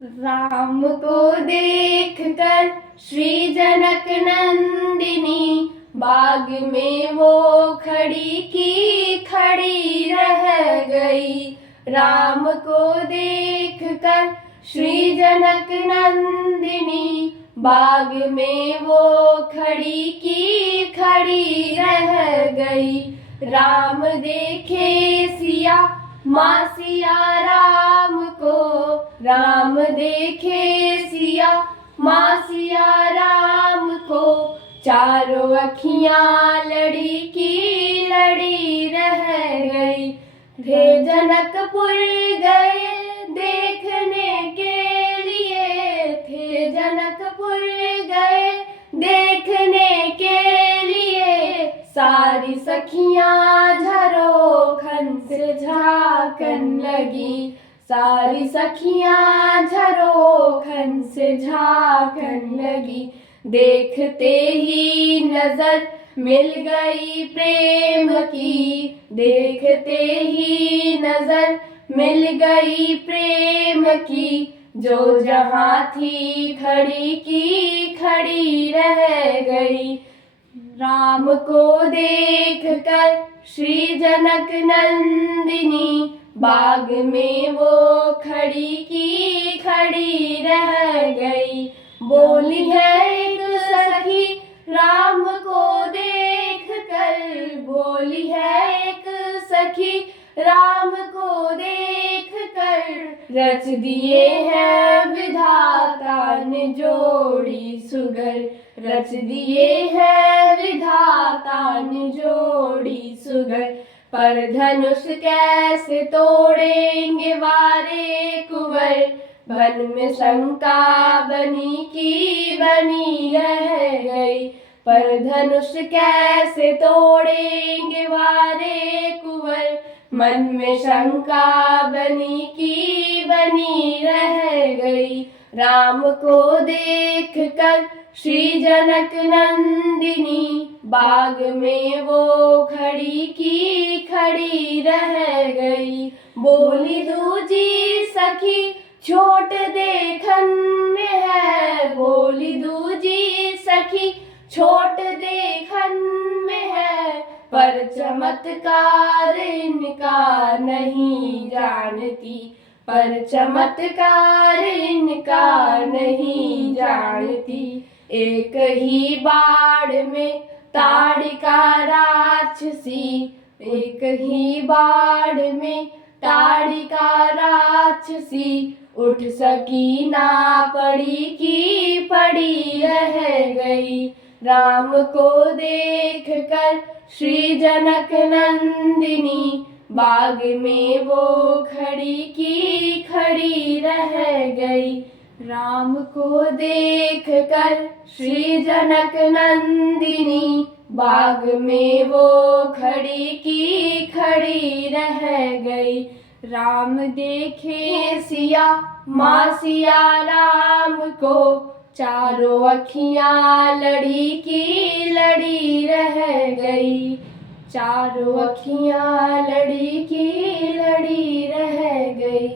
राम को देख कर श्री जनक नंदिनी बाग में वो खड़ी की खड़ी रह गई। राम को देख कर श्री जनक नंदिनी बाग में वो खड़ी की खड़ी रह गई। राम देखे सिया माँ सिया राम को, राम देखे सिया माँ सिया राम को, चारों अखियाँ लड़ी की लड़ी रह गई। थे जनकपुर गए देखने के लिए, थे जनकपुर गए देखने के लिए, सारी सखियाँ झरोखन से झांकन लगी, सारी सखियाँ झरोखन से झांकन लगी। देखते ही नजर मिल गई प्रेम की, देखते ही नजर मिल गई प्रेम की, जो जहाँ थी खड़ी की खड़ी रह गई। राम को देख कर श्री जनक नंदिनी बाग में वो खड़ी की खड़ी रह गई। बोली है एक सखी राम को देख कर, बोली है एक सखी राम को देख कर, रच दिए हैं विधाता ने जोड़ी सुगर, रच दिए हैं विधाता ने जोड़ी सुगर। पर धनुष कैसे तोड़ेंगे वारे कुंवर, मन में शंका बनी की बनी रह गई। पर धनुष कैसे तोड़ेंगे वारे कुंवर, मन में शंका बनी की बनी रह गई। राम को देख कर श्री जनक नंदिनी बाग में वो खड़ी की खड़ी रह गई। बोली दूजी सखी छोट देखन में है, बोली दूजी सखी छोट देखन में है, पर चमत्कार इनका नहीं जानती, पर चमत्कार इनका नहीं जानती। एक ही बाड़ में ताड़िका राक्षसी, एक ही बाड़ में ताड़िका राक्षसी, उठ सकी ना पड़ी की पड़ी रह गई। राम को देख कर श्री जनक नंदिनी बाग में वो खड़ी की खड़ी रह गई। राम को देख कर श्री जनक नंदिनी बाग में वो खड़ी की खड़ी रह गई। राम देखे सिया माँ सिया राम को, चारों अखियाँ लड़ी की लड़ी रह गई, चारों अखियाँ लड़ी की लड़ी रह गई।